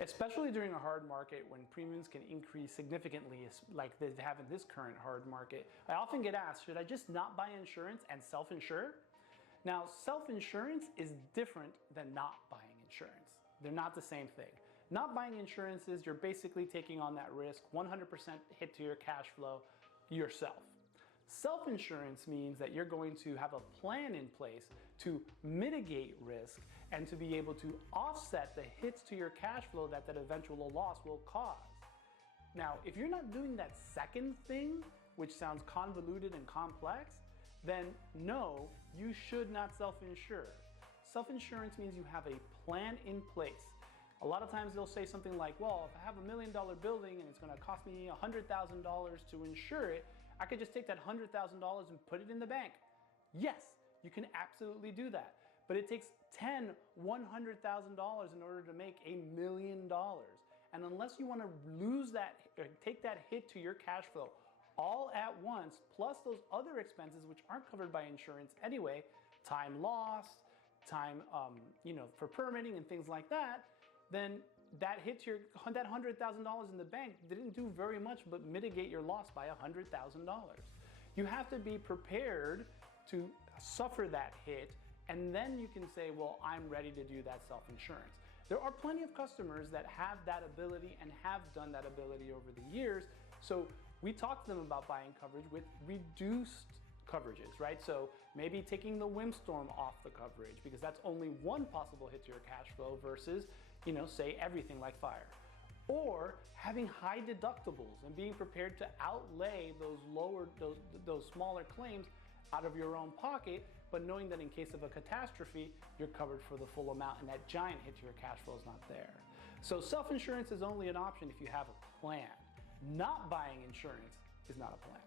especially during a hard market when premiums can increase significantly like they have in this current hard market. I often get asked, should I just not buy insurance and self-insure? Now, self-insurance is different than not buying insurance. They're not the same thing. Not buying insurance is you're basically taking on that risk, 100% hit to your cash flow yourself. Self-insurance means that you're going to have a plan in place to mitigate risk and to be able to offset the hits to your cash flow that that eventual loss will cause. Now, if you're not doing that second thing, which sounds convoluted and complex, then no, you should not self-insure. Self-insurance means you have a plan in place. A lot of times they'll say something like, well, if I have $1 million building and it's going to cost me $100,000 to insure it, I could just take that $100,000 and put it in the bank. Yes, you can absolutely do that. But it takes $100,000 in order to make $1 million. And unless you want to lose that, or take that hit to your cash flow all at once, plus those other expenses which aren't covered by insurance anyway, time lost, time for permitting and things like that, then that hit to that $100,000 in the bank didn't do very much but mitigate your loss by $100,000. You have to be prepared to suffer that hit, and then you can say, well, I'm ready to do that self-insurance. There are plenty of customers that have that ability and have done that ability over the years. So we talk to them about buying coverage with reduced coverages, right? So maybe taking the windstorm off the coverage because that's only one possible hit to your cash flow versus, say everything like fire. Or having high deductibles and being prepared to outlay those smaller claims out of your own pocket, but knowing that in case of a catastrophe, you're covered for the full amount and that giant hit to your cash flow is not there. So self-insurance is only an option if you have a plan. Not buying insurance is not a plan.